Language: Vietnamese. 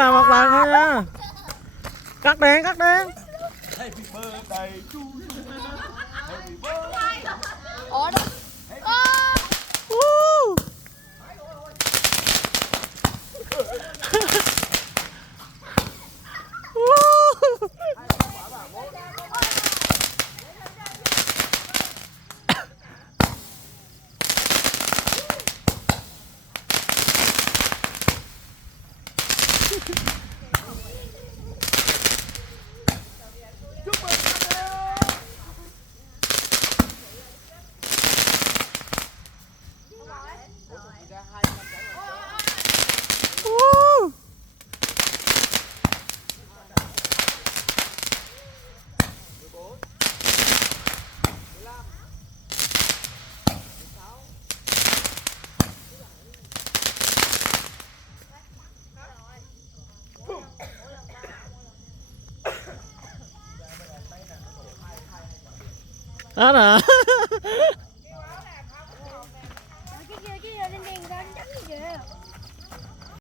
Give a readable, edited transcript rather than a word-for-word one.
Làm một lần thôi nha. Cắt đèn, cắt đèn. Happy birthday to you. Happy birthday. Ủa đó. Woo. Woo. Woo. Đó nè. Cái kia đen đen ra đánh gì kìa.